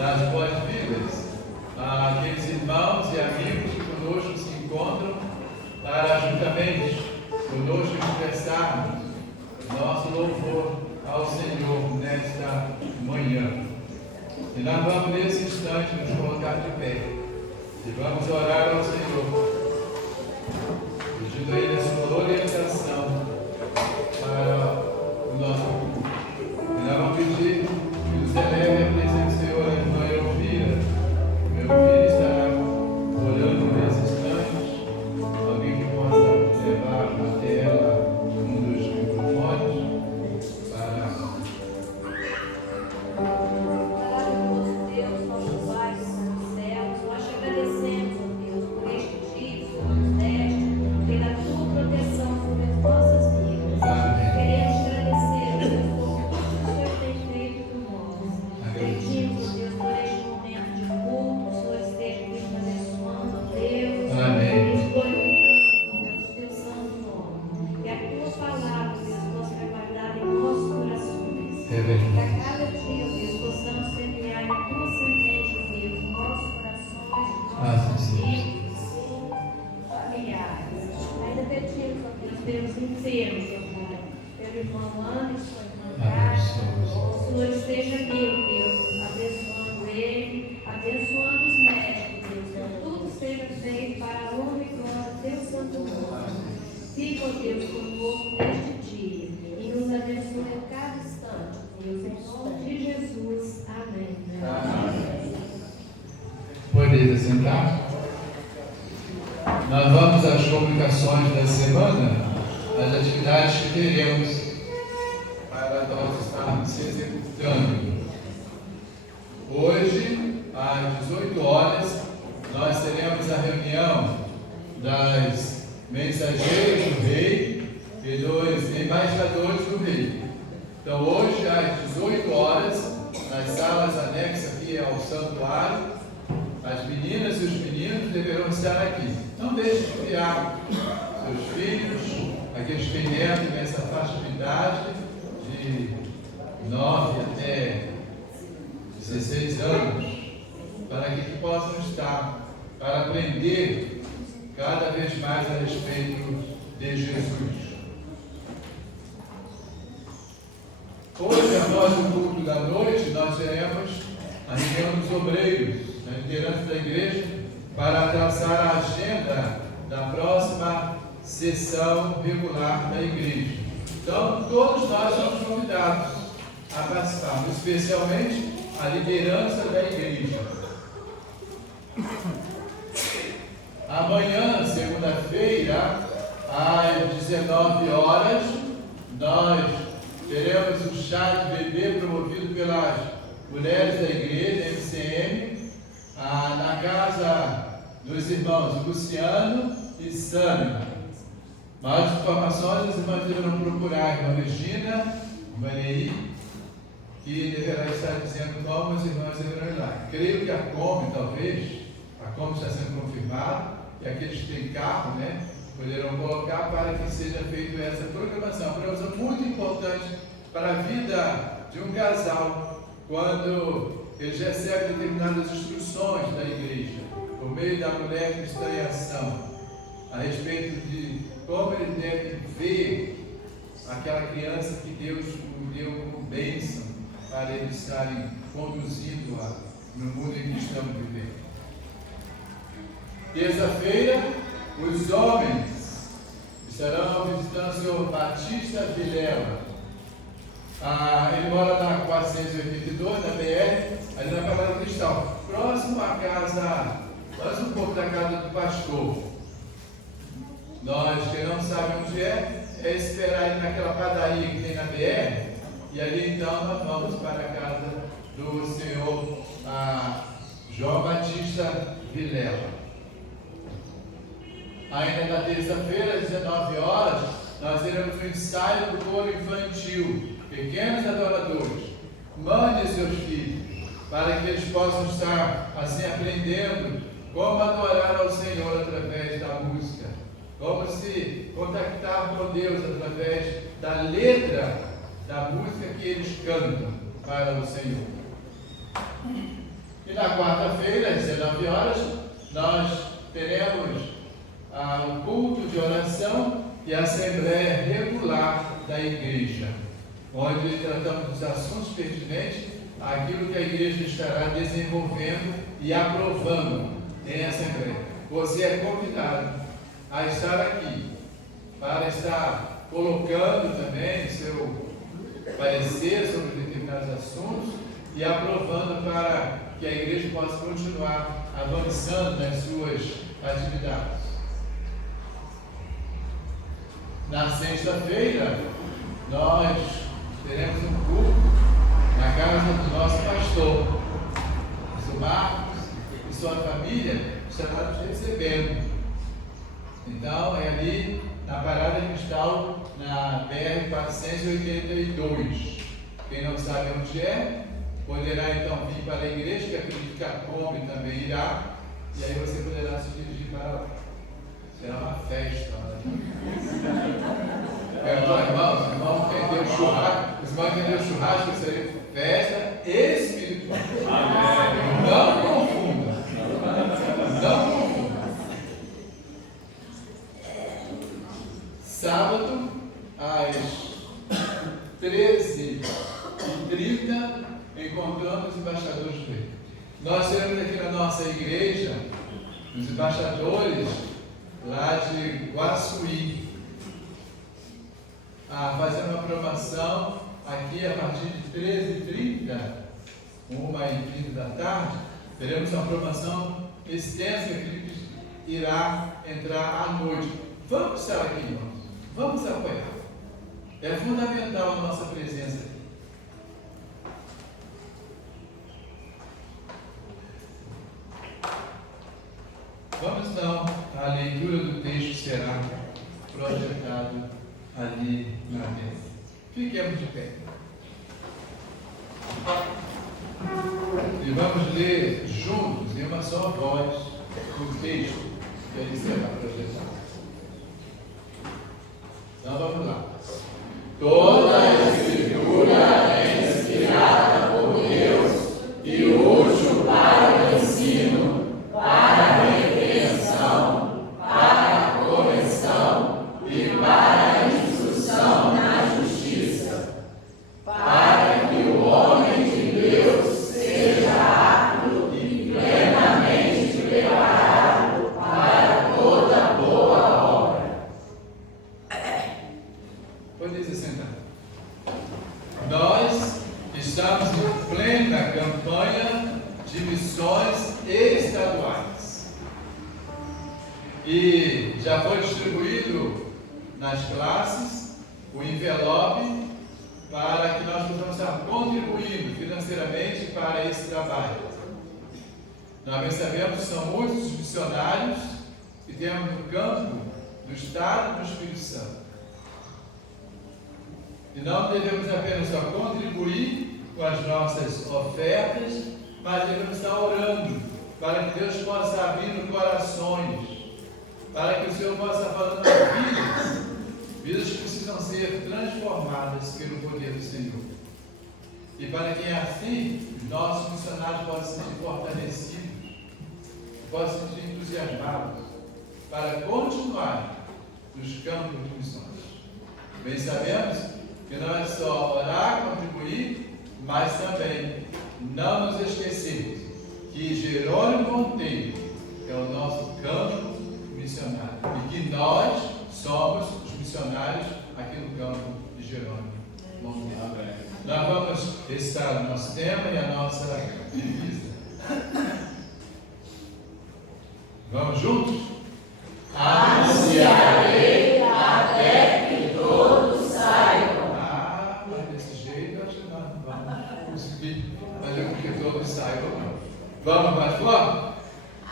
das boas-vindas àqueles irmãos e amigos que conosco se encontram para juntamente conosco expressarmos nosso louvor ao Senhor nesta manhã. E nós vamos nesse instante nos colocar de pé e vamos orar ao Senhor, pedindo a Ele a sua orientação para o nosso culto. E nós vamos pedir que nos eleve a presença do Senhor, a irmã Elvira. Meu filho estará orando nesse instante. Alguém que possa levar até ela um dos microfones para... Maravilhoso Deus, nosso Pai que está nos céus, nós te agradecemos, ó Deus, por este dia que tu nos deste, pela tua proteção sobre as nossas vidas. Queremos te agradecer, Deus, por tudo que o Senhor tem feito por nós. Pedimos, ó Deus, por este momento de culto, o Senhor esteja nos abençoando, ó Deus. Amém. Nos glorificando, Deus, o teu santo nome. E a tua palavra, Deus, possa ser guardada em nossos corações. É Que verdade. a cada dia, Deus, possamos semear a tua semente, Deus, em nossos corações, em nossos amigos, familiares. Ainda pedimos, ó Deus, pelos enfermos, ó Pai, pelo irmão Anderson, irmã Cátia, o Senhor esteja aqui, ó Deus, abençoando ele, abençoando os médicos, Deus, que tudo seja feito para a honra e glória do teu santo nome. Fica, ó Deus, conosco neste dia e nos abençoe a cada instante, Deus, em nome de Jesus. Amém. Amém. Podeis assentar. Nós vamos às comunicações da semana, as atividades que teremos para nós estarmos se executando. Hoje, às 18 horas, nós teremos a reunião das mensageiras do Rei e dos embaixadores do Rei. Então, hoje, às 18 horas, nas salas anexas aqui ao santuário, as meninas e os meninos deverão estar aqui. Não deixe de criar seus filhos, aqueles que têm netos nessa faixa de idade, de 9 até 16 anos, para que possam estar, para aprender cada vez mais a respeito de Jesus. Hoje, após o culto da noite, nós teremos a reunião dos obreiros, na liderança da igreja, para traçar a agenda da próxima sessão regular da igreja. Então, todos nós somos convidados a participar, especialmente a liderança da igreja. Amanhã, segunda-feira, às 19 horas, nós teremos um chá de bebê promovido pelas mulheres da igreja, MCM, na casa dos irmãos Luciano e Sâmia. Mais informações, as irmãs deverão procurar a irmã Regina, irmã Ney, que deverá estar dizendo como as irmãs deverão ir lá. Creio que a Come, talvez, a Come está sendo confirmada, e aqueles que têm carro, poderão colocar para que seja feita essa programação. Uma programação muito importante para a vida de um casal, quando eles recebem determinadas instruções da igreja, por meio da mulher cristã em ação, a respeito de como eles devem ver aquela criança que Deus deu como bênção para eles estarem conduzindo-a no mundo em que estamos vivendo. Terça-feira, os homens estarão visitando o senhor Batista Vilela. Ele mora na 482, na BR, ali na Câmara Cristal, próximo à casa, quase um pouco da casa do pastor. Nós, quem não sabe onde é esperar ele naquela padaria que tem na BR, e ali então nós vamos para a casa do senhor João Batista Vilela. Ainda na terça-feira, às 19 horas, nós teremos um ensaio do coro infantil, pequenos adoradores. Mande seus filhos, para que eles possam estar assim aprendendo como adorar ao Senhor através da música, como se contactar com Deus através da letra da música que eles cantam para o Senhor. E na quarta-feira, às 19 horas, nós teremos o culto de oração e a assembleia regular da igreja, onde tratamos dos assuntos pertinentes àquilo que a igreja estará desenvolvendo e aprovando em assembleia. Você é convidado a estar aqui para estar colocando também seu parecer sobre determinados assuntos e aprovando para que a igreja possa continuar avançando nas suas atividades. Na sexta-feira, nós teremos um culto na casa do nosso pastor, o Marcos, e sua família estará nos recebendo. Então, é ali na Parada Cristal, na BR-482. Quem não sabe onde é, poderá então vir para a igreja, que acredito que a Kombi também irá, e aí você poderá se dirigir para lá. Será uma festa. Os irmãos entenderam o churrasco, seria festa espiritual. Não confunda. Não confunda. Sábado, às 13h30, encontrando os embaixadores do reino. Nós teremos aqui na nossa igreja os embaixadores lá de Guaçuí, fazendo uma programação aqui a partir de 13h30, 1h30 da tarde. Teremos uma programação extensa que irá entrar à noite. Vamos estar aqui, irmãos. Vamos apoiar. É fundamental a nossa presença aqui. Vamos então, a leitura do texto será projetado ali na mesa. Fiquemos de pé. E vamos ler juntos, em uma só voz, o texto que ele será projetado. Então vamos lá. Toda a Escritura é inspirada por Deus e útil para o ensino, para a repreensão, para a correção e para a instrução na justiça, para que o homem de Deus seja apto e plenamente preparado para toda boa obra. Pode se sentar. Nós estamos em plena campanha de missões estaduais. E já foi distribuído nas classes o envelope para que nós possamos estar contribuindo financeiramente para esse trabalho. Nós bem sabemos que são muitos os missionários que temos no campo do Estado do Espírito Santo. E não devemos apenas só contribuir com as nossas ofertas, mas devemos estar orando para que Deus possa abrir corações, para que o Senhor possa falar nas vidas que precisam ser transformadas pelo poder do Senhor. E para que assim os nossos missionários possam se sentir fortalecidos, possam se sentir entusiasmados para continuar nos campos de missões. Bem sabemos que não é só orar, contribuir, mas também não nos esquecermos que Jerônimo Monteiro é o nosso campo missionário e que nós somos os missionários aqui no campo de Jerônimo Monteiro. Nós vamos recitar o nosso tema e a nossa divisa. Vamos juntos? Anunciarei até que todos saibam. Mas desse jeito acho que nós não vamos conseguir fazer com que todos saibam, não. Vamos mais forte?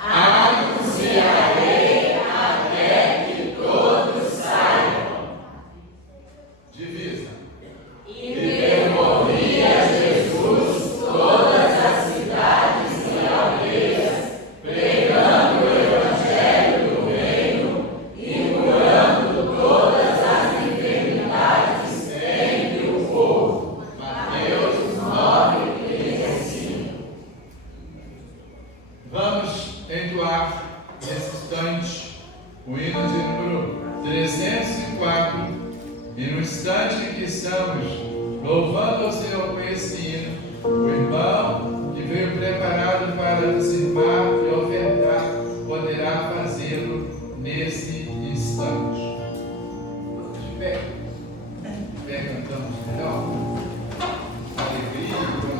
Anunciarei até que todos saibam. Divisa. E percorria Jesus todas as cidades o hino de número 304, e no instante em que estamos louvando ao Senhor com esse hino, o irmão que veio preparado para dizimar e ofertar poderá fazê-lo nesse instante. De pé. De pé cantamos melhor. Alegria e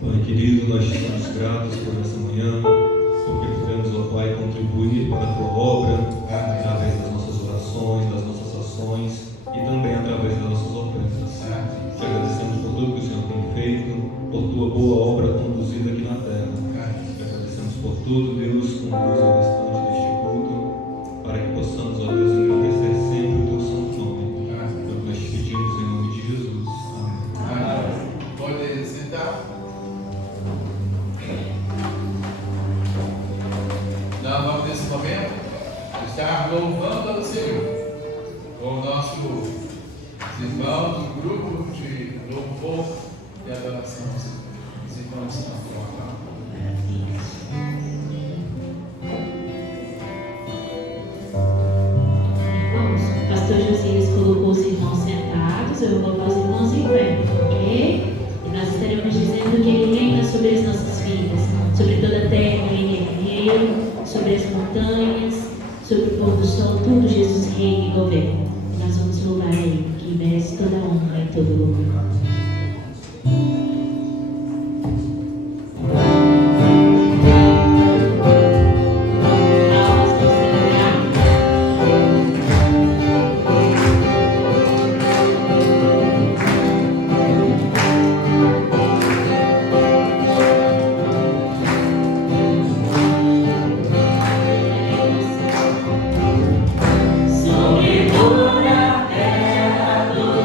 Pai querido, nós estamos gratos por essa manhã, porque contribuir para a tua obra, através das nossas orações, das nossas ações e também através das nossas ofertas. Te agradecemos por tudo que o Senhor tem feito, por tua boa obra conduzida aqui na terra. Te agradecemos por tudo, Deus, conduz o restante deste culto, para que possamos, ó Deus, engrandecer sempre o teu santo nome. É o que nós te pedimos em nome de Jesus. Amém. Pode sentar. Nós vamos nesse momento estar louvando ao Senhor com os nossos irmãos do grupo de louvor e adoração. Os irmãos estão lá. Vamos, pastor Josias colocou os irmãos sentados, eu vou colocar os irmãos em pé, ok? E nós estaremos dizendo que Ele reina sobre as nossas vidas, sobre toda a terra, Ele é guerreiro, sobre as montanhas, sobre o pôr do sol, tudo Jesus reina e governa. E nós vamos louvar Ele, que merece toda a honra e todo o louvor. Sobre toda a terra, tudo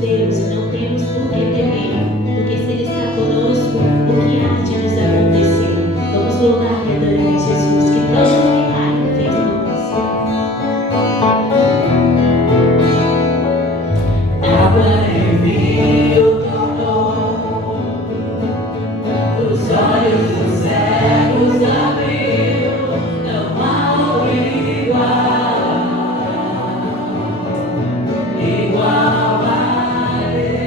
Deus, não temos por que temer, porque se Ele está conosco, o que há de nos acontecer? Vamos louvar e adorar Jesus, que tanto milagre fez por nós. Água em vinho tornou, os olhos dos cegos abriu, não há alguém igual a Deus.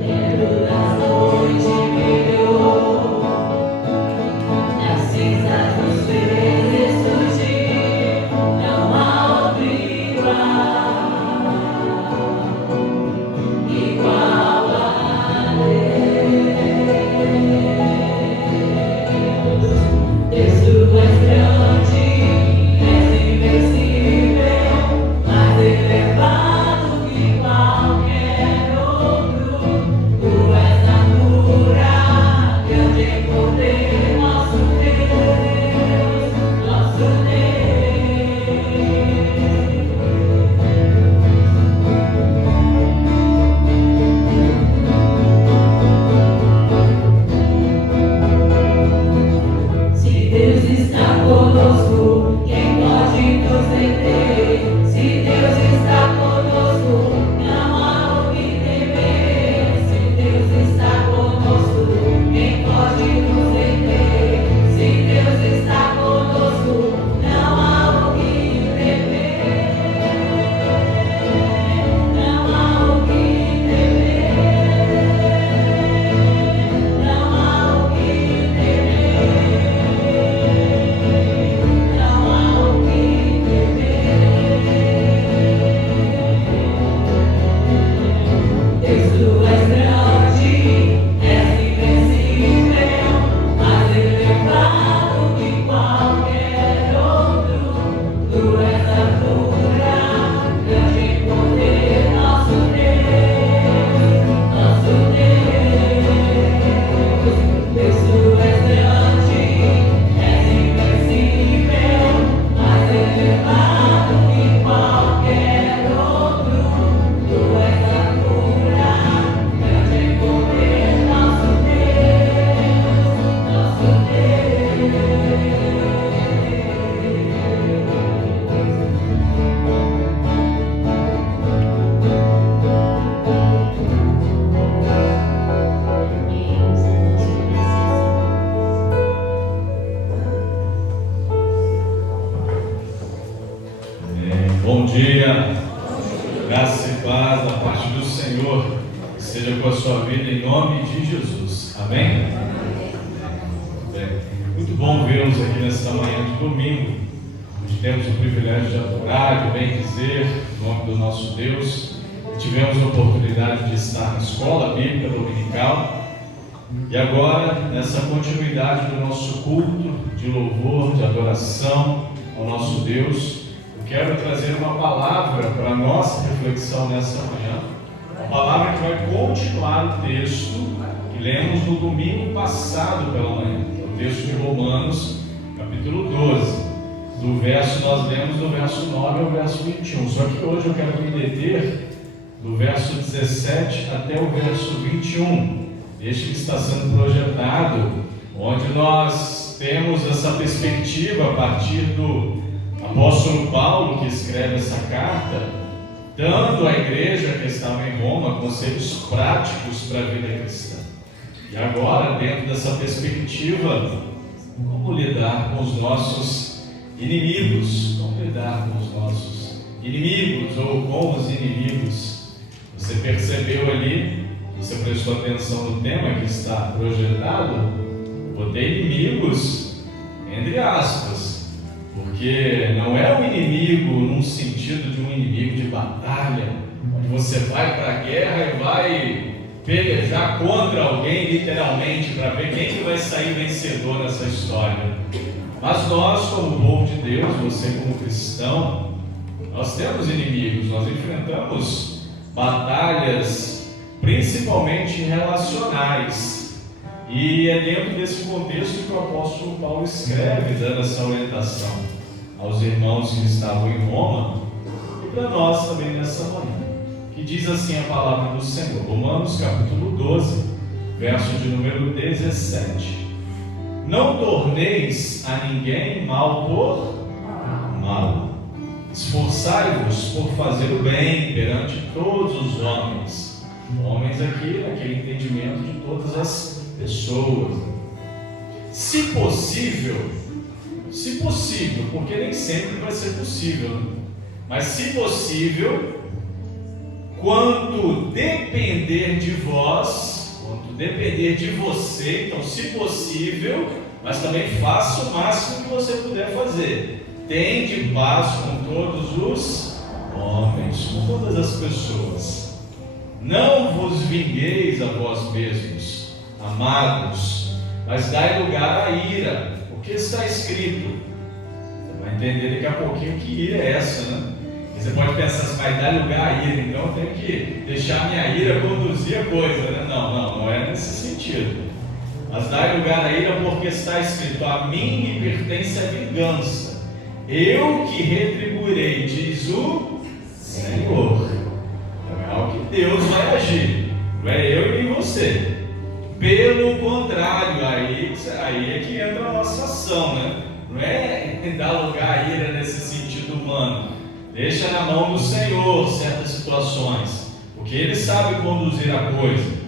Dentro da noite brilhou, nas cinzas dos fez surgir, não há outro igual a Deus. Deus, tu és grande, és invencível, mais elevado que qualquer outro. Tu és a cura, grande em poder, nosso Deus. conosco, quem pode nos deter? Se Deus está conosco, não há o que temer. Se Deus está conosco, quem pode nos deter? Se Deus está conosco, não há o que temer. Não há o que temer. Não há o que temer. Não há o que temer. Deus, tu és grande, és invencível, mais elevado que qualquer outro. Tu és a cura, grande em poder, nosso Deus, nosso Deus. Deus, tu és grande, és invencível, mais elevado que qualquer outro. Tu és a cura, grande em poder, nosso Deus, nosso Bom dia, graça e paz da parte do Senhor, que seja com a sua vida em nome de Jesus, amém? Bem, muito bom vê-los aqui nesta manhã de domingo, onde temos o privilégio de adorar, de bem dizer, em nome do nosso Deus. Tivemos a oportunidade de estar na escola bíblica dominical e agora, nessa continuidade do nosso culto de louvor, de adoração ao nosso Deus, quero trazer uma palavra para a nossa reflexão nessa manhã, uma palavra que vai continuar o texto que lemos no domingo passado pela manhã, o texto de Romanos, capítulo 12. Nós lemos do verso 9 ao verso 21, só que hoje eu quero me deter do verso 17 até o verso 21, este que está sendo projetado, onde nós temos essa perspectiva a partir do apóstolo Paulo, que escreve essa carta, dando à igreja que estava em Roma conselhos práticos para a vida cristã. E agora, dentro dessa perspectiva, como lidar com os nossos inimigos? Como lidar com os nossos inimigos ou com os inimigos? Você percebeu ali, você prestou atenção no tema que está projetado? Botei inimigos entre aspas, porque não é um inimigo num sentido de um inimigo de batalha, onde você vai para a guerra e vai pelejar contra alguém literalmente para ver quem que vai sair vencedor nessa história. Mas nós, como povo de Deus, você como cristão, nós temos inimigos, nós enfrentamos batalhas principalmente relacionais. E é dentro desse contexto que o apóstolo Paulo escreve, dando essa orientação aos irmãos que estavam em Roma e para nós também nessa manhã, que diz assim a palavra do Senhor, Romanos capítulo 12, verso de número 17: Não torneis a ninguém mal por mal, esforçai-vos por fazer o bem perante todos os homens. Homens aqui, naquele entendimento de todas as pessoas. Se possível, porque nem sempre vai ser possível, né? Mas se possível, quanto depender de vós, quanto depender de você, então se possível, mas também faça o máximo que você puder fazer. Tende paz com todos os homens, com todas as pessoas. Não vos vingueis a vós mesmos, amados, mas dai lugar à ira, porque está escrito. Você vai entender daqui a pouquinho que ira é essa, né? E você pode pensar assim, vai dar lugar à ira, então eu tenho que deixar a minha ira conduzir a coisa, né? Não é nesse sentido. Mas dai lugar à ira, porque está escrito: a mim me pertence a vingança, eu que retribuirei, diz o Senhor. Então é algo que Deus vai agir, não é eu e nem você. Pelo contrário, aí é que entra a nossa ação, né? Não é dar lugar à ira nesse sentido humano. Deixa na mão do Senhor certas situações, porque Ele sabe conduzir a coisa.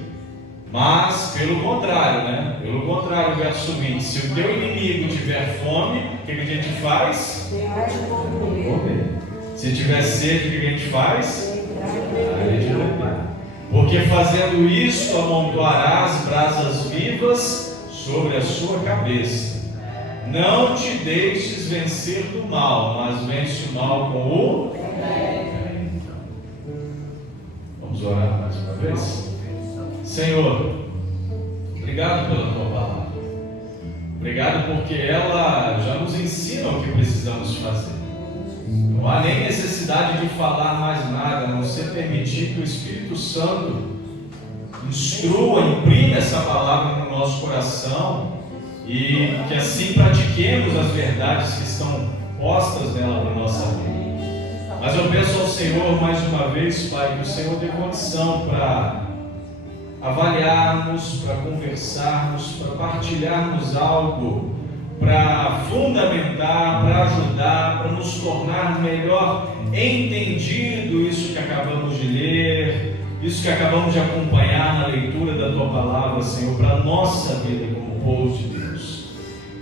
Mas, pelo contrário, né? Pelo contrário, verso 20: se o teu inimigo tiver fome, o que a gente faz? Comer. Se tiver sede, o que a gente faz? Porque fazendo isso, amontoarás brasas vivas sobre a sua cabeça. Não te deixes vencer do mal, mas vence o mal com o bem. Vamos orar mais uma vez? Senhor, obrigado pela tua palavra. Obrigado porque ela já nos ensina o que precisamos fazer. Não há nem necessidade de falar mais nada, a não ser permitir que o Espírito Santo instrua, imprime essa palavra no nosso coração e que assim pratiquemos as verdades que estão postas nela na nossa vida. Mas eu peço ao Senhor mais uma vez, Pai, que o Senhor dê condição para avaliarmos, para conversarmos, para partilharmos algo, para fundamentar, para ajudar, para nos tornar melhor entendido isso que acabamos de ler, isso que acabamos de acompanhar na leitura da Tua Palavra, Senhor, para a nossa vida como povo de Deus.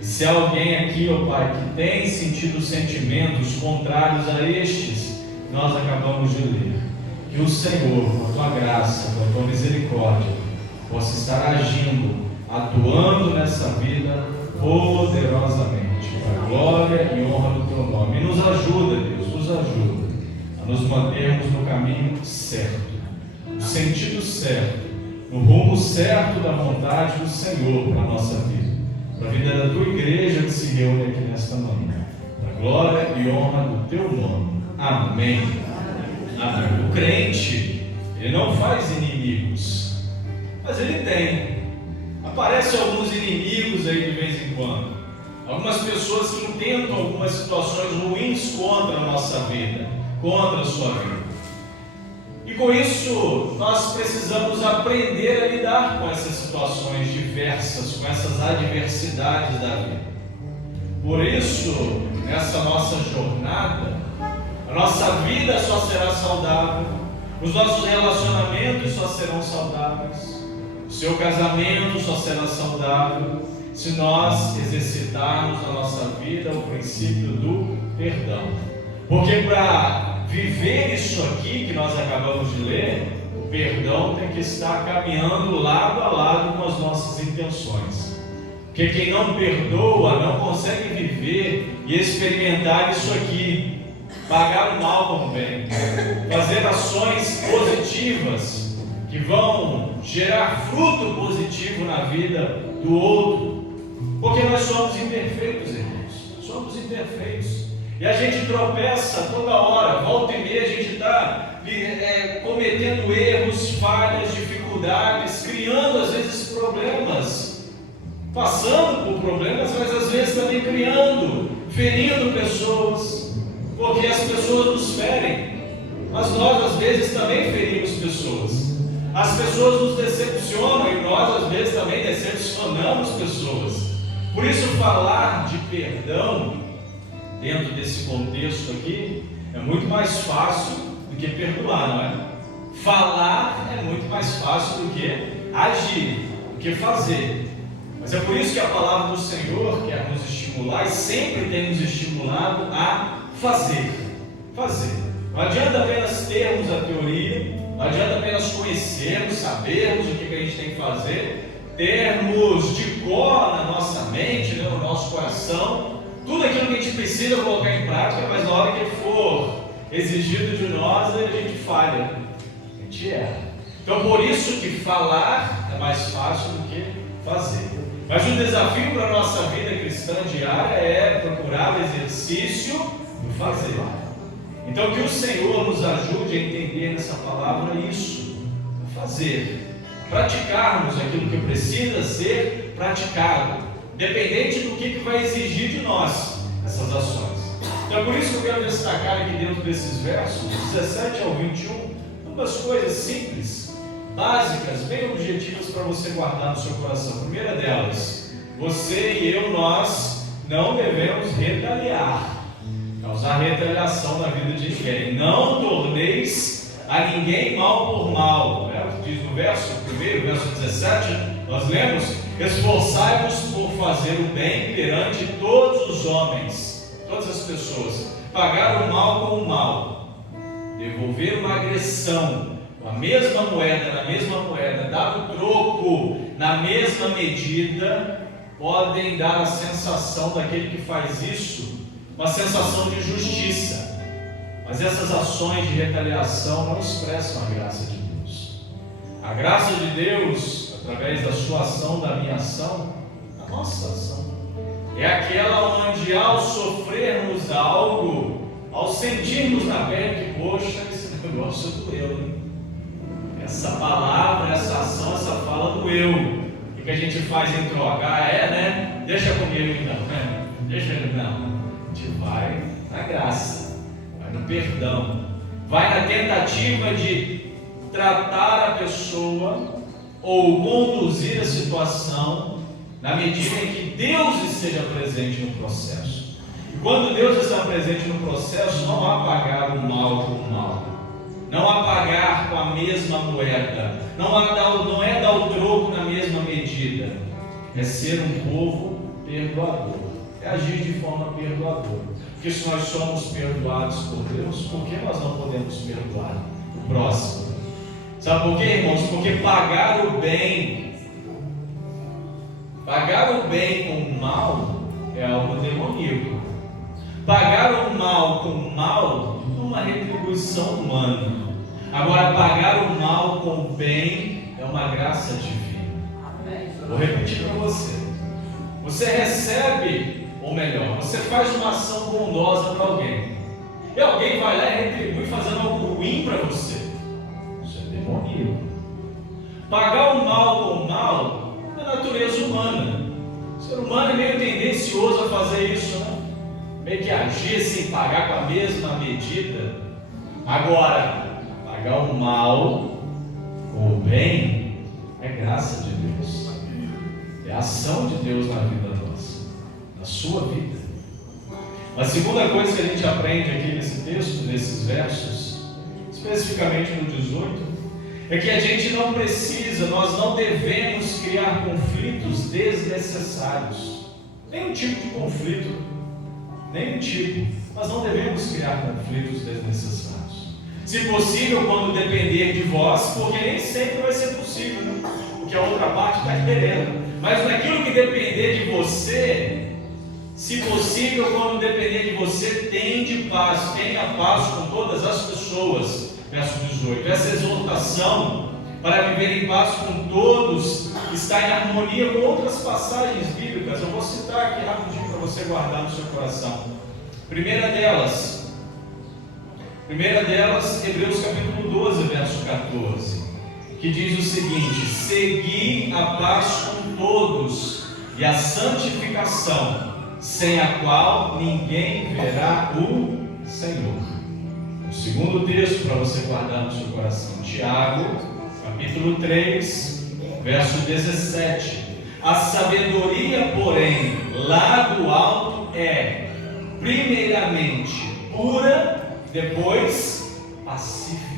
E se há alguém aqui, ó Pai, que tem sentido sentimentos contrários a estes que nós acabamos de ler, que o Senhor, com a Tua graça, com a Tua misericórdia, possa estar agindo, atuando nessa vida poderosamente, para a glória e honra do Teu nome. E nos ajuda, Deus, nos ajuda a nos mantermos no caminho certo, no sentido certo, no rumo certo da vontade do Senhor para a nossa vida, para a vida da Tua igreja que se reúne aqui nesta manhã, para a glória e honra do Teu nome. Amém. Amém. O crente, ele não faz inimigos, mas ele tem. Aparecem alguns inimigos aí de vez em quando. Algumas pessoas que intentam algumas situações ruins contra a nossa vida, contra a sua vida. E com isso, nós precisamos aprender a lidar com essas situações diversas, com essas adversidades da vida. Por isso, nessa nossa jornada, a nossa vida só será saudável, os nossos relacionamentos só serão saudáveis, o seu casamento só será saudável se nós exercitarmos na nossa vida o princípio do perdão. Porque para viver isso aqui que nós acabamos de ler, o perdão tem que estar caminhando lado a lado com as nossas intenções. Porque quem não perdoa não consegue viver e experimentar isso aqui, pagar o mal com o bem, fazer ações positivas que vão gerar fruto positivo na vida do outro, porque nós somos imperfeitos, irmãos, somos imperfeitos, e a gente tropeça toda hora, volta e meia a gente está cometendo erros, falhas, dificuldades, criando às vezes problemas, passando por problemas, mas às vezes também criando, ferindo pessoas, porque as pessoas nos ferem, mas nós às vezes também ferimos pessoas. As pessoas nos decepcionam e nós às vezes também decepcionamos pessoas. Por isso falar de perdão dentro desse contexto aqui é muito mais fácil do que perdoar, não é? Falar é muito mais fácil do que agir, do que fazer. Mas é por isso que a palavra do Senhor quer nos estimular e sempre tem nos estimulado a fazer. Não adianta apenas termos a teoria, não adianta apenas conhecermos, sabermos o que a gente tem que fazer, termos de cor na nossa mente, no nosso coração, tudo aquilo que a gente precisa colocar em prática, mas na hora que for exigido de nós, a gente falha, a gente erra. Então por isso que falar é mais fácil do que fazer. Mas o desafio para a nossa vida cristã diária é procurar o exercício do fazer. Então que o Senhor nos ajude a entender nessa palavra isso, a fazer, praticarmos aquilo que precisa ser praticado, independente do que vai exigir de nós essas ações. Então é por isso que eu quero destacar aqui dentro desses versos, 17 ao 21, algumas coisas simples, básicas, bem objetivas para você guardar no seu coração. A primeira delas, você e eu, nós não devemos retaliar, causar retaliação na vida de ninguém. Não torneis a ninguém mal por mal. É o que diz no verso 1, verso 17, nós lemos: esforçai-vos por fazer o bem perante todos os homens, todas as pessoas, pagar o mal com o mal, devolver uma agressão, a mesma moeda, na mesma moeda, dar o troco na mesma medida, podem dar a sensação daquele que faz isso, uma sensação de justiça. Mas essas ações de retaliação não expressam a graça de Deus. A graça de Deus, através da sua ação, da minha ação, da nossa ação, é aquela onde, ao sofrermos algo, ao sentirmos na pele que, poxa, esse negócio doeu, hein? Essa palavra, essa ação, essa fala doeu. O que a gente faz em troca? Né? Deixa comigo então, né? Deixa ele, não. A gente vai na graça, vai no perdão, vai na tentativa de tratar a pessoa ou conduzir a situação na medida em que Deus esteja presente no processo. E quando Deus está presente no processo, não há pagar o mal com o mal, não há pagar com a mesma moeda, não é dar o troco na mesma medida, é ser um povo perdoador, é agir de forma perdoadora. Porque se nós somos perdoados por Deus, por que nós não podemos perdoar o próximo? Sabe por quê, irmãos? Porque pagar o bem com o mal é algo demoníaco. Pagar o mal com o mal é uma retribuição humana. Agora, pagar o mal com o bem é uma graça divina. Vou repetir para você. Você recebe, ou melhor, você faz uma ação bondosa para alguém, e alguém vai lá e retribui fazendo algo ruim para você. Isso é demoníaco. Pagar o mal com o mal é natureza humana. O ser humano é meio tendencioso a fazer isso, né? Meio que agir sem pagar com a mesma medida. Agora, pagar o mal com o bem é graça de Deus, é a ação de Deus na vida nossa, na sua vida. A segunda coisa que a gente aprende aqui nesse texto, nesses versos, especificamente no 18, é que a gente não precisa, nós não devemos criar conflitos desnecessários. Nenhum tipo de conflito, nenhum tipo. Nós não devemos criar conflitos desnecessários. Se possível, quando depender de vós, porque nem sempre vai ser possível, né? Porque a outra parte está querendo. Mas naquilo que depender de você, se possível, quando depender de você, tenha paz com todas as pessoas. Verso 18. Essa exortação para viver em paz com todos está em harmonia com outras passagens bíblicas. Eu vou citar aqui rapidinho para você guardar no seu coração. Primeira delas, Hebreus capítulo 12, verso 14, que diz o seguinte: segui a paz com todos e a santificação, sem a qual ninguém verá o Senhor. O segundo texto para você guardar no seu coração, Tiago, capítulo 3, verso 17. A sabedoria, porém, lá do alto é, primeiramente, pura, depois, pacífica.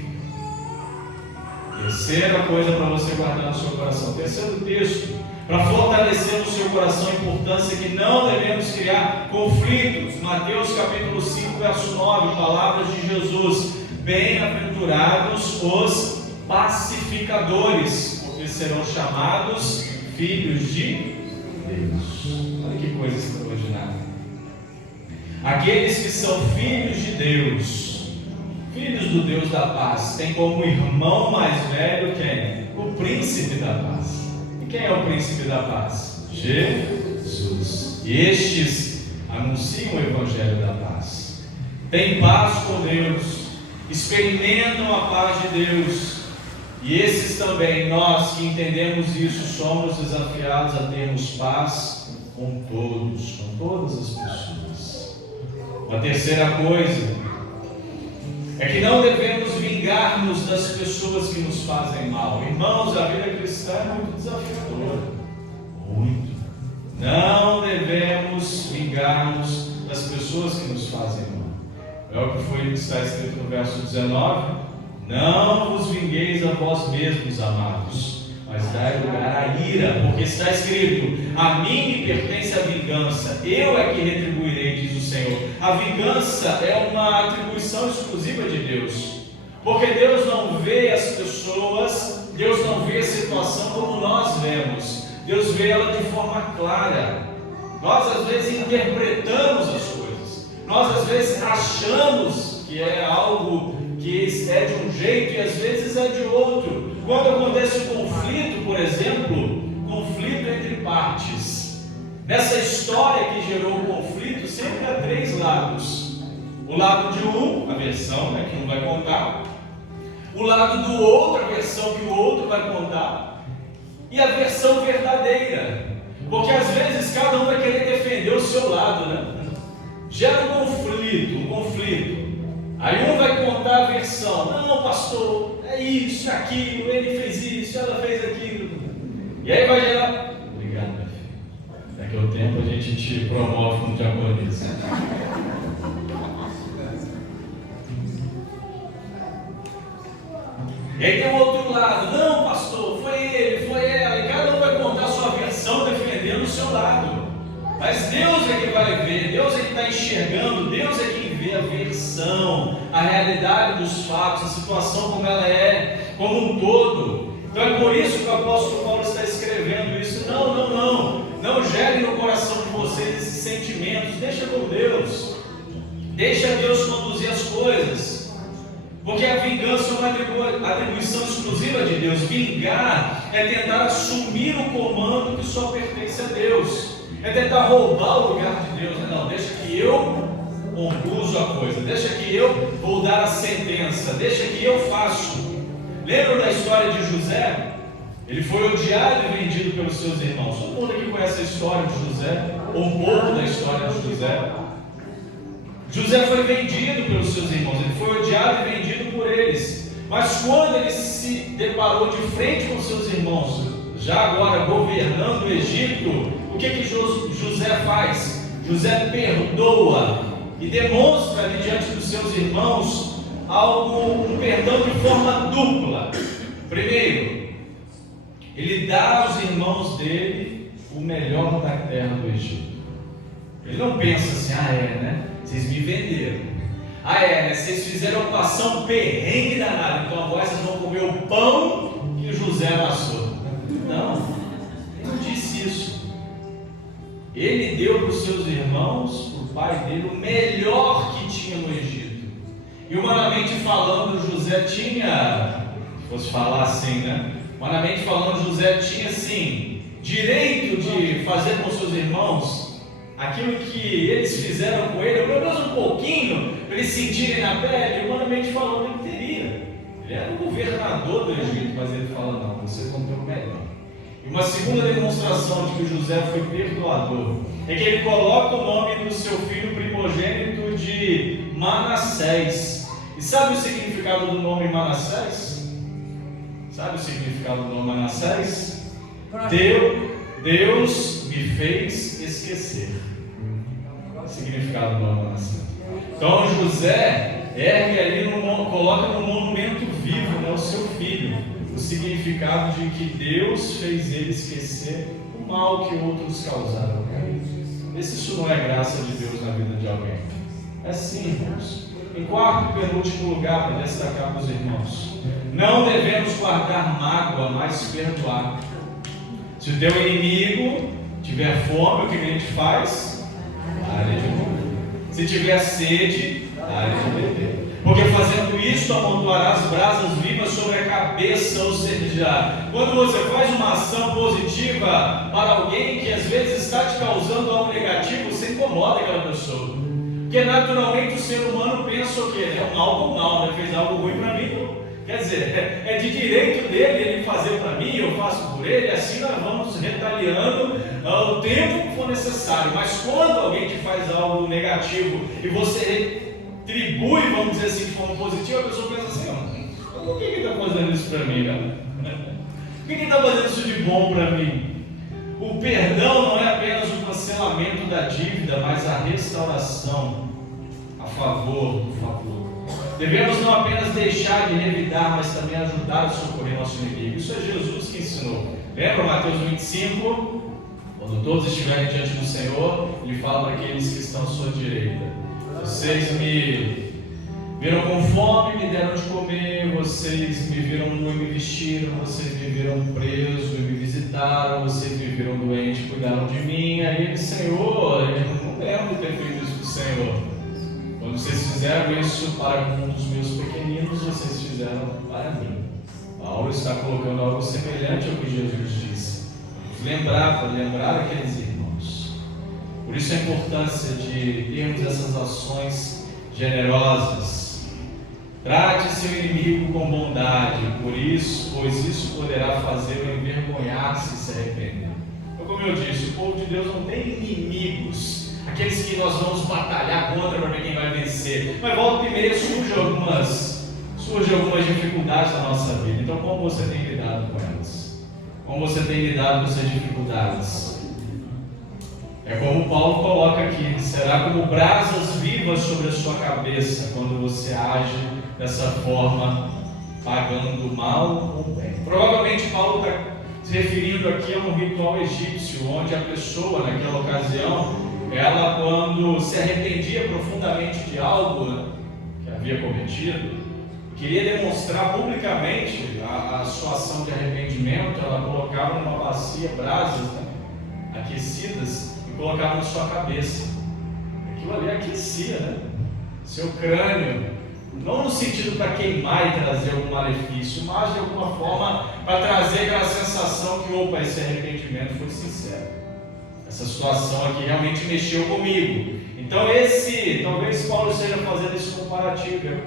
Terceira coisa para você guardar no seu coração, terceiro texto, para fortalecer no seu coração a importância que não devemos criar conflitos. Mateus capítulo 5, verso 9, palavras de Jesus: bem-aventurados os pacificadores, porque serão chamados filhos de Deus. Olha que coisa extraordinária. Aqueles que são filhos de Deus, filhos do Deus da paz, têm como irmão mais velho quem? O príncipe da paz. E quem é o príncipe da paz? Jesus. E estes anunciam o evangelho da paz. Têm paz com Deus, experimentam a paz de Deus. E esses também, nós que entendemos isso, somos desafiados a termos paz com todos, com todas as pessoas. A terceira coisa é que não devemos vingar-nos das pessoas que nos fazem mal. Irmãos, a vida cristã é muito desafiadora. Muito. Não devemos vingar é o que está escrito no verso 19: não vos vingueis a vós mesmos, amados, mas dai lugar à ira, porque está escrito: a mim me pertence a vingança, eu é que retribuirei, diz o Senhor. A vingança é uma atribuição exclusiva de Deus, porque Deus não vê as pessoas, Deus não vê a situação como nós vemos, Deus vê ela de forma clara. Nós às vezes interpretamos as coisas, nós às vezes achamos que é algo que é de um jeito e às vezes é de outro. Quando acontece um conflito, por exemplo, conflito entre partes, nessa história que gerou o conflito, sempre há três lados: o lado de um, a versão, que um vai contar; o lado do outro, a versão que o outro vai contar; e a versão verdadeira, porque às vezes cada um vai querer defender o seu lado, Gera um conflito. Aí um vai contar a versão: não, pastor, é isso, é aquilo, ele fez isso, ela fez aquilo. E aí vai gerar: obrigado, meu filho, daqui a um tempo a gente te promove como diaconisa. E aí tem o outro lado: não, pastor, foi ele, foi ela. E cada um vai contar a sua versão defendendo o seu lado. Mas Deus é que vai ver, Deus é que está enxergando, Deus é quem vê a versão, a realidade dos fatos, a situação como ela é, como um todo. Então é por isso que o apóstolo Paulo está escrevendo isso. Não gere no coração de vocês esses sentimentos, deixa com Deus, deixa Deus conduzir as coisas. Porque a vingança é uma atribuição exclusiva de Deus. Vingar é tentar assumir o comando que só pertence a Deus, é tentar roubar o lugar de Deus. Não, deixa que eu conduzo a coisa, deixa que eu vou dar a sentença, deixa que eu faço. Lembram da história de José? Ele foi odiado e vendido pelos seus irmãos. Todo mundo aqui conhece a história de José, ou um pouco da história de José. José foi vendido pelos seus irmãos, ele foi odiado e vendido por eles. Mas quando ele se deparou de frente com seus irmãos, já agora governando o Egito, o que José faz? José perdoa e demonstra ali diante dos seus irmãos um perdão de forma dupla. Primeiro, ele dá aos irmãos dele o melhor da terra do Egito. Ele não pensa assim: vocês me venderam. Vocês fizeram passar um perrengue danado, então agora vocês vão comer o pão que José amassou. Não, ele não disse isso. Ele deu para os seus irmãos, para o pai dele, o melhor que tinha no Egito. E humanamente falando, José tinha, se fosse falar assim, humanamente falando, José tinha sim direito de fazer com seus irmãos aquilo que eles fizeram com ele, pelo menos um pouquinho, para eles sentirem na pele. Humanamente falando, ele teria. Ele era o governador do Egito, mas ele fala: não, vocês vão ter o melhor. E uma segunda demonstração de que José foi perdoador é que ele coloca o nome do seu filho primogênito de Manassés. E sabe o significado do nome Manassés? Sabe o significado do nome Manassés? Deus me fez esquecer. Significado do nome Manassés. Então José ergue ali, coloca no monumento vivo, o seu filho, o significado de que Deus fez ele esquecer o mal que outros causaram. Vê se isso não é graça de Deus na vida de alguém. É sim, irmãos. Em quarto e penúltimo lugar, para destacar para os irmãos: não devemos guardar mágoa, mas perdoar. Se o teu inimigo tiver fome, o que a gente faz? Dá-lhe de comer. Se tiver sede, dá-lhe de beber. Porque fazendo isso, amontoarás brasas vivas sobre a cabeça. Ou seja, quando você faz uma ação positiva para alguém que às vezes está te causando algo negativo, você incomoda aquela pessoa. Porque naturalmente o ser humano pensa o quê? É um mal com mal, fez algo ruim para mim, não. Quer dizer, é de direito dele ele fazer para mim, eu faço por ele, assim nós vamos retaliando o tempo que for necessário. Mas quando alguém te faz algo negativo e você retribui, vamos dizer assim, de forma positiva, a pessoa pensa assim: por que ele está fazendo isso para mim, cara? Por que ele está fazendo isso de bom para mim? O perdão não é apenas o cancelamento da dívida, mas a restauração. a favor do favor. Devemos não apenas deixar de revidar, mas também ajudar a socorrer nosso inimigo. Isso é Jesus que ensinou. Lembra Mateus 25? Quando todos estiverem diante do Senhor, Ele fala para aqueles que estão à sua direita: vocês me viram com fome, me deram de comer, vocês me viram nu e me vestiram, vocês me viram preso e me visitaram, vocês me viram doente e cuidaram de mim. Aí ele: Senhor, eu não lembro de ter feito isso para o Senhor. Quando vocês fizeram isso para um dos meus pequeninos, vocês fizeram para mim. Paulo está colocando algo semelhante ao que Jesus disse. Para lembrar aqueles irmãos. Por isso a importância de termos essas ações generosas. Trate seu inimigo com bondade, pois isso poderá fazê-lo envergonhar-se e se arrepender. Então, como eu disse, o povo de Deus não tem inimigos, aqueles que nós vamos batalhar contra para ver quem vai vencer. Mas volta e meia surgem algumas dificuldades na nossa vida. Então, como você tem lidado com elas? Como você tem lidado com essas dificuldades? É como Paulo coloca aqui: será como brasas vivas sobre a sua cabeça quando você age dessa forma, pagando mal com bem. Provavelmente Paulo está se referindo aqui a um ritual egípcio, onde a pessoa, naquela ocasião, ela, quando se arrependia profundamente de algo que havia cometido, queria demonstrar publicamente a sua ação de arrependimento, ela colocava numa bacia brasas, aquecidas, e colocava na sua cabeça. Aquilo ali aquecia, seu crânio, não no sentido para queimar e trazer algum malefício, mas de alguma forma para trazer aquela sensação que, opa, esse arrependimento foi sincero. Essa situação aqui realmente mexeu comigo. Então talvez Paulo esteja fazendo esse comparativo. É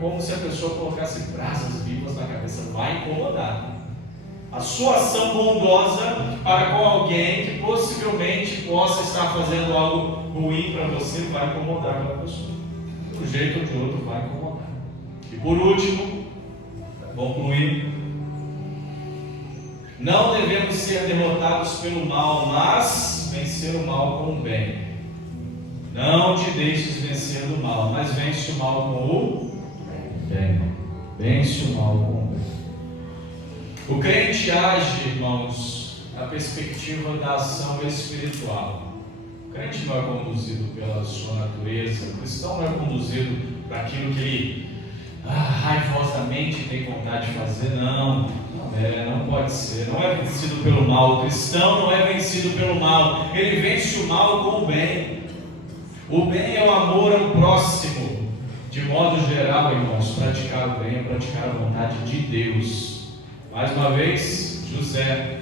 como se a pessoa colocasse brasas vivas na cabeça. Vai incomodar. A sua ação bondosa para com alguém que possivelmente possa estar fazendo algo ruim para você vai incomodar aquela pessoa. De um jeito ou de outro vai incomodar. E por último, concluir, não devemos ser derrotados pelo mal, mas vencer o mal com o bem. Não te deixes vencer do mal, mas vence o mal com o bem. Vence o mal com o bem. O crente age, irmãos, na perspectiva da ação espiritual. O crente não é conduzido pela sua natureza, o cristão não é conduzido para aquilo que ele raivosamente tem vontade de fazer. Não pode ser. Não é vencido pelo mal. O cristão não é vencido pelo mal. Ele vence o mal com o bem. O bem é o amor ao próximo. De modo geral, irmãos, praticar o bem é praticar a vontade de Deus. Mais uma vez, José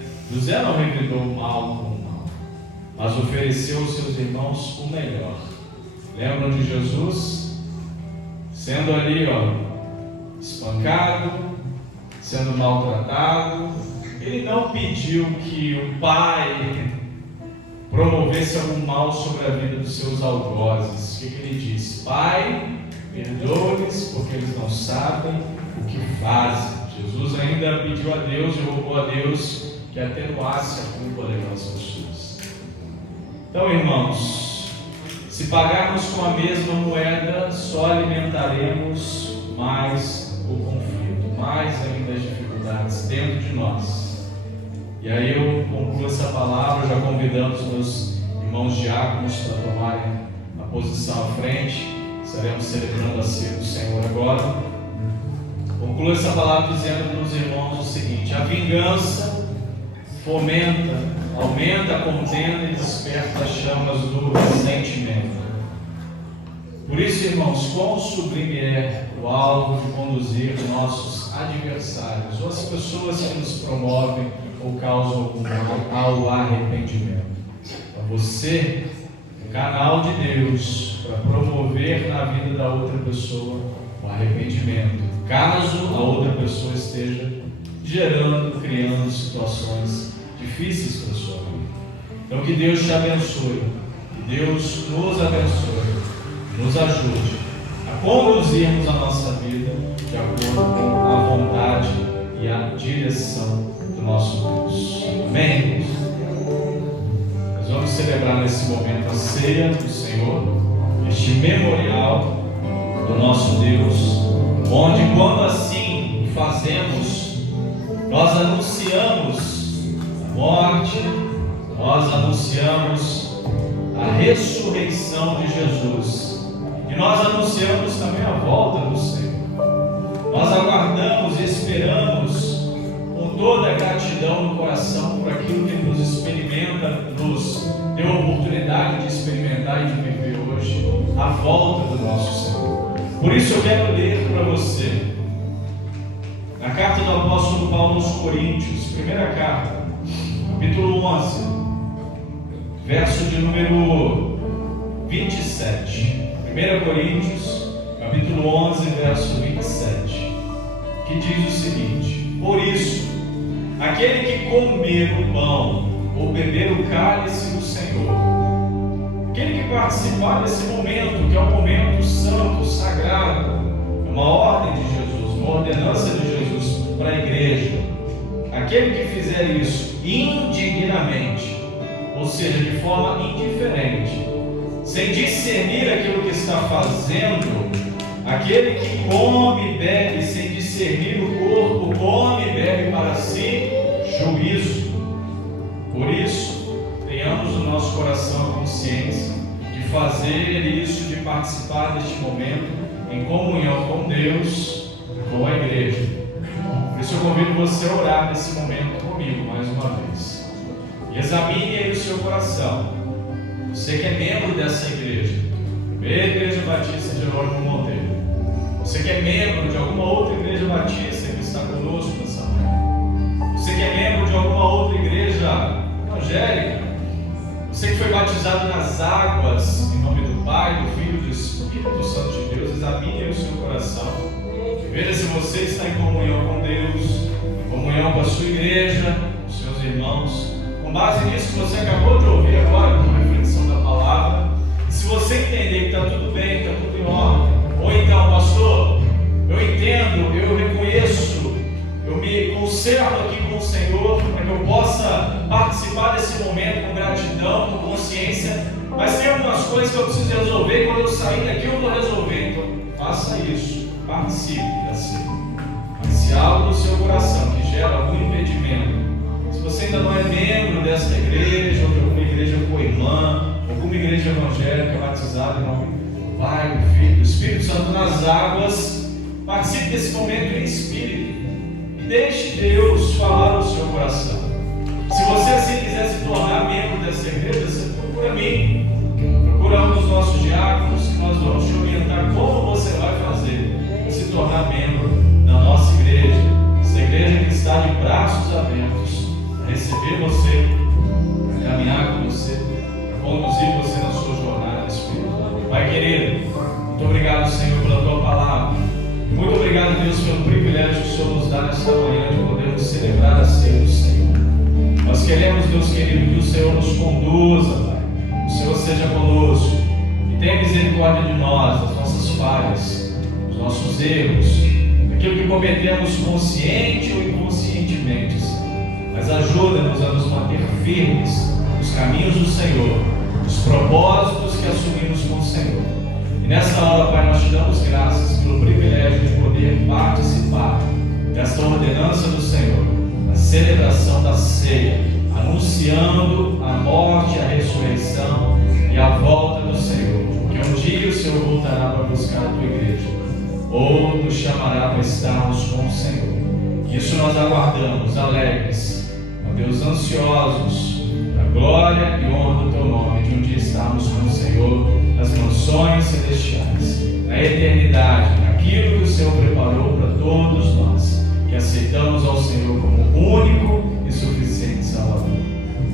não revidou o mal com o mal, mas ofereceu aos seus irmãos o melhor. Lembram de Jesus? Sendo ali, espancado, sendo maltratado, ele não pediu que o pai promovesse algum mal sobre a vida dos seus algozes. O que ele disse? Pai, perdoa-lhes, porque eles não sabem o que fazem. Jesus ainda pediu a Deus e rogou a Deus que atenuasse a culpa daquelas pessoas. Então, irmãos, se pagarmos com a mesma moeda, só alimentaremos mais o conflito, mais ainda as dificuldades dentro de nós. E aí eu concluo essa palavra já convidando os meus irmãos diáconos para tomarem a posição à frente. Estaremos celebrando a ceia do Senhor agora. Concluo essa palavra dizendo para os irmãos o seguinte: a vingança aumenta a contenda e desperta as chamas do ressentimento. Por isso, irmãos, quão sublime é o alvo de conduzir nossos adversários, ou as pessoas que nos promovem ou causam algum mal, ao arrependimento. Então, você, o canal de Deus para promover na vida da outra pessoa o arrependimento, caso a outra pessoa esteja criando situações difíceis para a sua vida. Então, que Deus te abençoe, que Deus nos abençoe, nos ajude a conduzirmos a nossa vida de acordo com a vontade e a direção do nosso Deus. Amém? Nós vamos celebrar nesse momento a ceia do Senhor. este memorial do nosso Deus, onde, quando assim fazemos, nós anunciamos a morte, nós anunciamos a ressurreição de Jesus, e nós anunciamos também a volta do Senhor. Nós aguardamos e esperamos com toda a gratidão no coração por aquilo que nos deu a oportunidade de experimentar e de viver hoje a volta do nosso Senhor. Por isso eu quero ler para você a carta do apóstolo Paulo aos Coríntios, primeira carta, capítulo 11, verso de número 27. 1 Coríntios, capítulo 11, verso 27, que diz o seguinte: por isso, aquele que comer o pão ou beber o cálice do Senhor, aquele que participar desse momento, que é um momento santo, sagrado, é uma ordem de Jesus, uma ordenança de Jesus para a igreja, aquele que fizer isso indignamente, ou seja, de forma indiferente, sem discernir aquilo que está fazendo, aquele que come e bebe sem discernir o corpo, come e bebe para si juízo. Por isso, tenhamos no nosso coração a consciência de fazer isso, de participar deste momento em comunhão com Deus e com a igreja. Por isso eu convido você a orar nesse momento comigo mais uma vez. E examine aí o seu coração. Você que é membro dessa igreja, Primeira Igreja Batista Jerônimo Monteiro, você que é membro de alguma outra igreja batista que está conosco nessa manhã, você que é membro de alguma outra igreja evangélica, você que foi batizado nas águas em nome do Pai, do Filho e do Espírito Santo de Deus, examine o seu coração, veja se você está em comunhão com Deus, em comunhão com a sua igreja, com os seus irmãos. Com base nisso que você acabou de ouvir agora, com a reflexão da palavra, se você entender que está tudo bem, está tudo em ordem, ou então, pastor, eu entendo, eu reconheço, eu me conserto aqui com o Senhor, para que eu possa participar desse momento com gratidão, com consciência, mas tem algumas coisas que eu preciso resolver, e quando eu sair daqui eu vou resolver. Então, faça isso, participe da ceia. Mas se algo no seu coração que gera algum impedimento, se você ainda não é membro desta igreja, ou de alguma igreja co-irmã, alguma igreja evangélica batizada em nome do Pai, do Filho, do Espírito Santo nas águas, participe desse momento em espírito e deixe Deus falar no seu coração. Se você assim quiser se tornar membro dessa igreja, você procura mim, procura um dos nossos diáconos, que nós vamos te orientar como você vai fazer para se tornar membro da nossa igreja, essa igreja que está de braços abertos para receber você, para caminhar com você, para conduzir você na sua jornada espiritual. Pai querido, muito obrigado, Senhor, pela tua palavra. Muito obrigado, Deus, pelo privilégio que o Senhor nos dá nesta manhã de podermos celebrar a ceia do Senhor. Nós queremos, Deus querido, que o Senhor nos conduza, Pai. O Senhor seja conosco e tenha misericórdia de nós, das nossas falhas, dos nossos erros, daquilo que cometemos consciente ou inconscientemente, Senhor. Mas ajuda-nos a nos manter firmes nos caminhos do Senhor, nos propósitos que assumimos com o Senhor. E nessa hora, Pai, nós te damos graças pelo privilégio de poder participar desta ordenança do Senhor, a celebração da ceia, anunciando a morte, a ressurreição e a volta do Senhor, porque um dia o Senhor voltará para buscar a tua igreja, ou nos chamará para estarmos com o Senhor. Isso nós aguardamos, alegres, ó Deus, ansiosos, da glória e honra do teu nome, de um dia estarmos com o Senhor nas mansões celestiais, na eternidade, naquilo que o Senhor preparou para todos nós, que aceitamos ao Senhor como único e suficiente Salvador.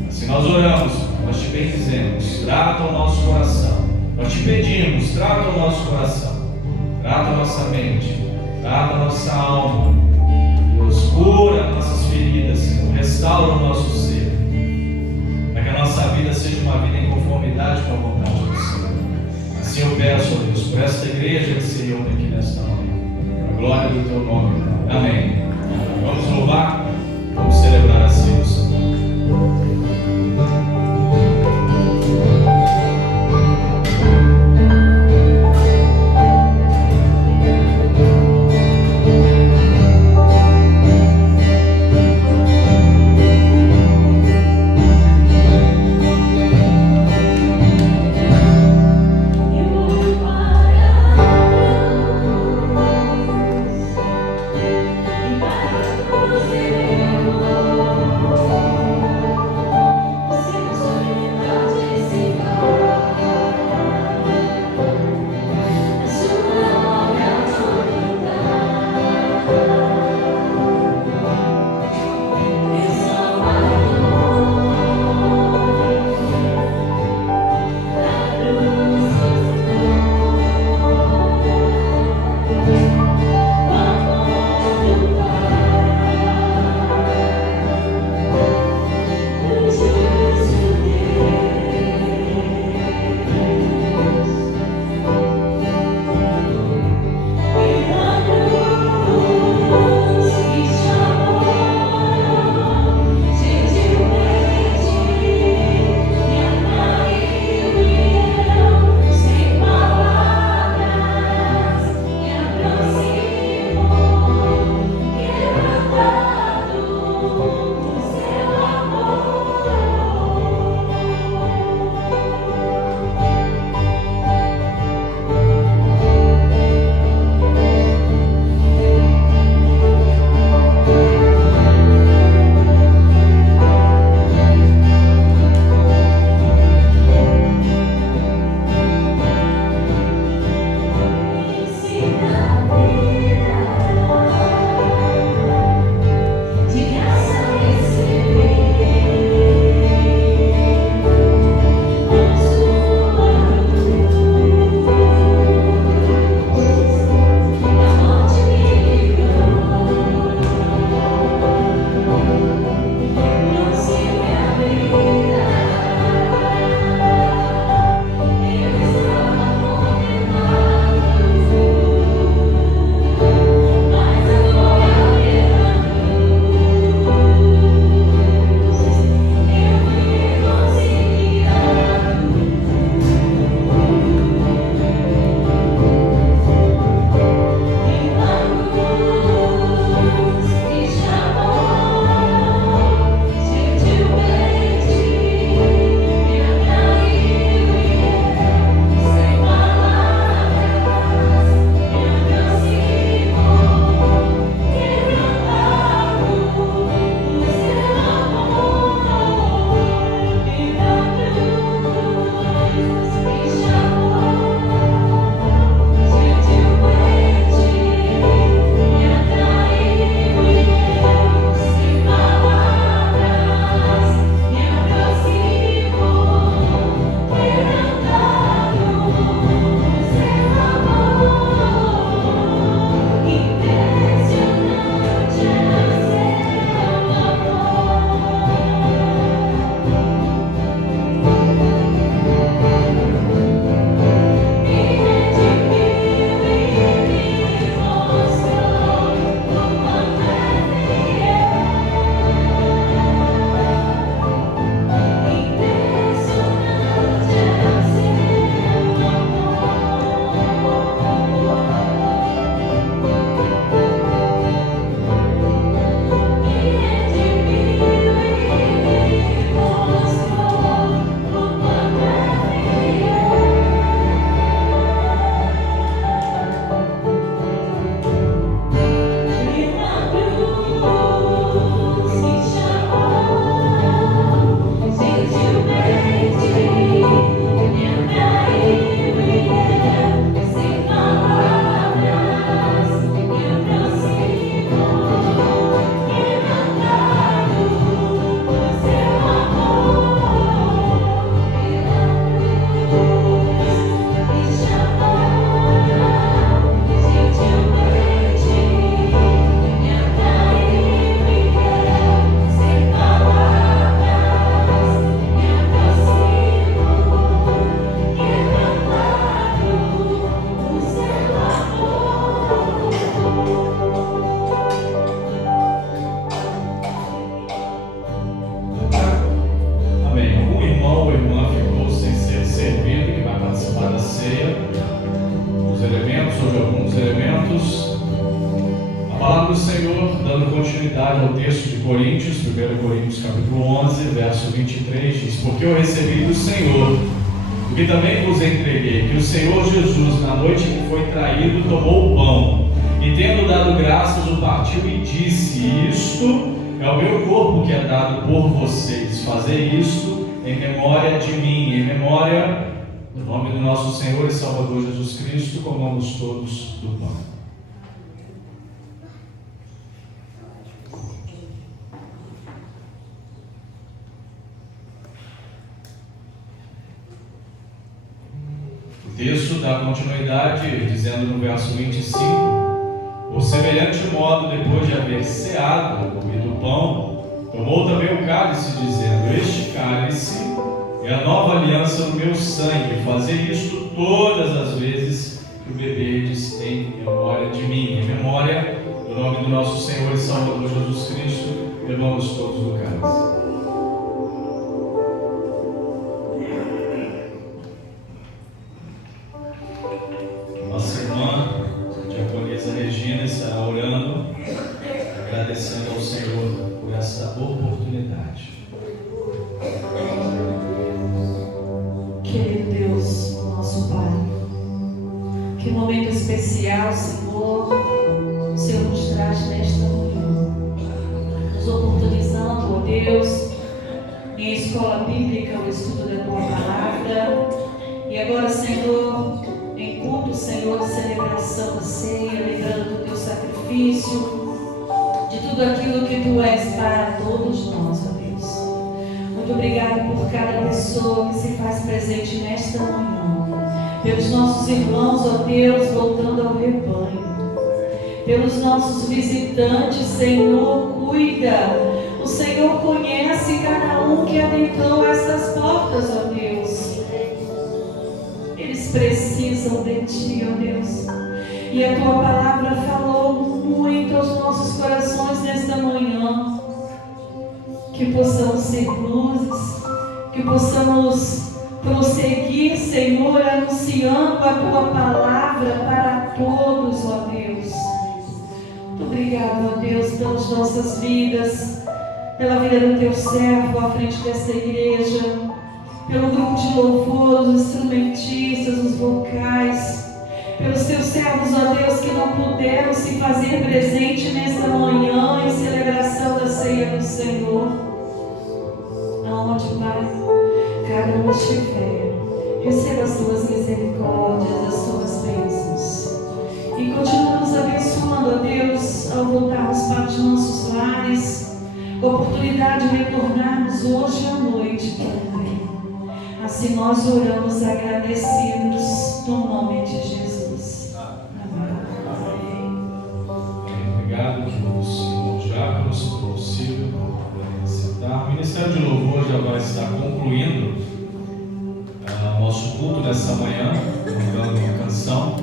Assim nós oramos, nós te bendizemos, trata o nosso coração, nós te pedimos, trata o nosso coração, trata a nossa mente, trata a nossa alma, Deus, cura nossas feridas, Senhor, restaura o nosso ser, para que a nossa vida seja uma vida em conformidade com a vontade do Senhor. Assim eu peço, ó Deus, por esta igreja que se reúne aqui nesta manhã, para a glória do teu nome. Amém. Vamos louvar, vamos celebrar a ceia do Senhor. continuidade ao texto de Coríntios, 1 Coríntios capítulo 11, verso 23, diz: porque eu recebi do Senhor o que também vos entreguei, que o Senhor Jesus, na noite que foi traído, tomou o pão, e tendo dado graças, o partiu e disse: isto é o meu corpo que é dado por vocês, fazei isto em memória de mim. Em memória do nome do nosso Senhor e Salvador Jesus Cristo, comamos todos do pão. O texto dá continuidade, dizendo no verso 25: por semelhante modo, depois de haver ceado, comido o pão, tomou também o cálice, dizendo: este cálice é a nova aliança no meu sangue, fazei isto todas as vezes que o beberdes em memória de mim. Em memória do nome do nosso Senhor e Salvador Jesus Cristo, bebamos todos do cálice. Nossa irmã diaconisa Regina estará orando, agradecendo ao Senhor por esta oportunidade. Querido Deus, nosso Pai, que momento especial, Senhor, o Senhor nos traz nesta manhã, nos oportunizando, ó Deus, em escola bíblica, o estudo da Tua Palavra, e agora, Senhor, em culto, Senhor, celebração da ceia, lembrando do Teu sacrifício, de tudo aquilo que Tu és para todos nós, ó Deus. Muito obrigada por cada pessoa que se faz presente nesta manhã, pelos nossos irmãos, ó Deus, voltando ao rebanho, pelos nossos visitantes, Senhor, cuida. O Senhor conhece cada um que adentrou essas portas, ó Deus. Eles precisam de Ti, ó Deus. E a Tua palavra falou muito aos nossos corações nesta manhã. Que possamos ser luzes, que possamos prosseguir, Senhor, anunciando a Tua palavra para todos, ó Deus. Muito obrigado, ó Deus, pelas nossas vidas, pela vida do Teu servo à frente dessa igreja, pelo grupo de louvor, os instrumentistas, os vocais, pelos Teus servos, ó Deus, que não puderam se fazer presente nesta manhã em celebração da ceia do Senhor. Aonde, Pai, cada um estiver, receba as Tuas misericórdias, as Tuas bênçãos, e continua nos abençoando, ó Deus, ao voltarmos para os nossos lares, oportunidade de retornarmos hoje à noite também. Assim nós oramos agradecidos no nome de Jesus. Amém. Obrigado, queridos irmãos diáconos, se for possível, podem sentar. O Ministério de Louvor já vai estar concluindo nosso culto nessa manhã, cantando uma canção.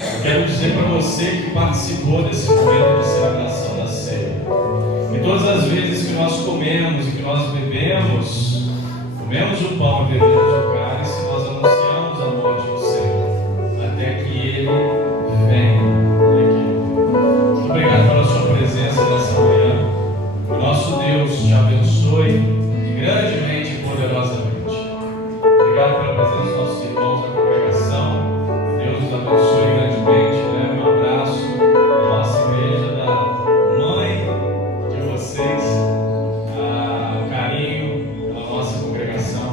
Eu quero dizer para você que participou desse momento de celebração da ceia, que todas as vezes que nós comemos e que nós bebemos, comemos o pão e bebemos o cálice, nós anunciamos a morte do Senhor, até que Ele venha. Muito obrigado pela sua presença nessa manhã. O nosso Deus te abençoe grandemente e poderosamente. Obrigado pela presença dos nossos irmãos da congregação. Deus nos abençoe grandemente. Leve um abraço à nossa igreja, da mãe de vocês, o carinho pela nossa congregação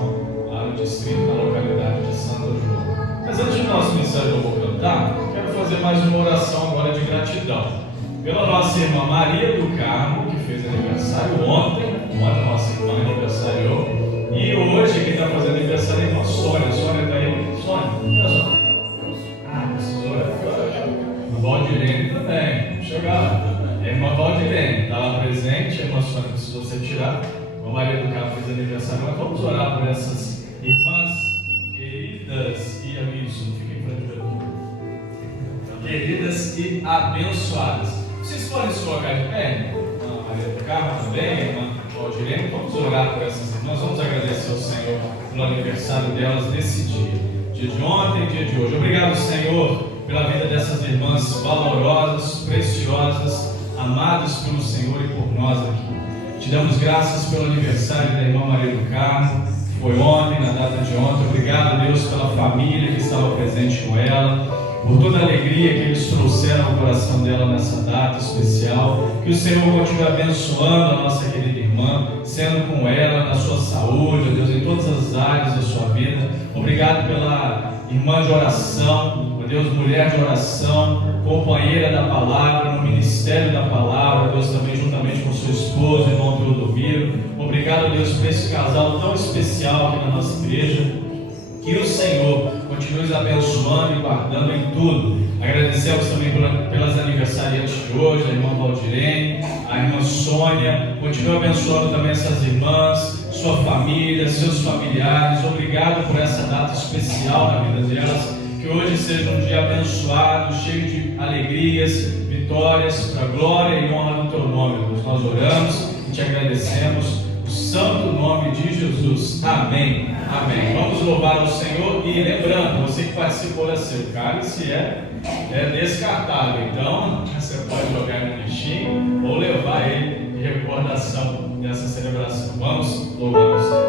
lá no distrito, na localidade de Santo João. Mas antes do nosso ministério eu vou cantar, quero fazer mais uma oração agora de gratidão pela nossa irmã Maria do Carmo, que fez aniversário ontem a nossa irmã aniversariou, e hoje quem está fazendo aniversário é a irmã Sônia. Sônia está aí? Sônia? Olha só. Precisou, a Valdirene também, vamos chegar. A irmã Valdirene está lá presente, a irmã Sônia precisou ser tirada. A Maria do Carmo fez aniversário, mas vamos orar por essas irmãs queridas e amigos, não fiquem em frente do mundo. Queridas e abençoadas. Vocês podem se colocar de pé? A Maria do Carmo também, a irmã Valdirene. Vamos orar por essas irmãs, vamos agradecer ao Senhor pelo aniversário delas nesse dia de ontem e dia de hoje. Obrigado, Senhor, pela vida dessas irmãs valorosas, preciosas, amados pelo Senhor e por nós aqui. Te damos graças pelo aniversário da irmã Maria do Carmo, que foi ontem, na data de ontem. Obrigado, Deus, pela família que estava presente com ela, por toda a alegria que eles trouxeram ao coração dela nessa data especial. Que o Senhor continue abençoando a nossa querida irmã, sendo com ela na sua saúde, ó Deus, em todas as áreas da sua vida. Obrigado pela irmã de oração, ó Deus, mulher de oração, companheira da palavra, no ministério da palavra, Deus, também juntamente com seu esposo, irmão Teodomiro. Obrigado, Deus, por esse casal tão especial aqui na nossa igreja. Que o Senhor continue nos abençoando e guardando em tudo. Agradecemos também pelas aniversariantes de hoje, a irmã Valdirene, a irmã Sônia. Continue abençoando também essas irmãs, sua família, seus familiares. Obrigado por essa data especial na vida delas. Que hoje seja um dia abençoado, cheio de alegrias, vitórias, para a glória e honra do Teu nome, Deus. Nós oramos e Te agradecemos. No santo nome de Jesus. Amém. Amém. Vamos louvar ao Senhor e lembrando, você que participou da seu cálice é descartável. Então, você pode jogar no lixinho ou levar ele em recordação dessa celebração. Vamos louvar ao Senhor.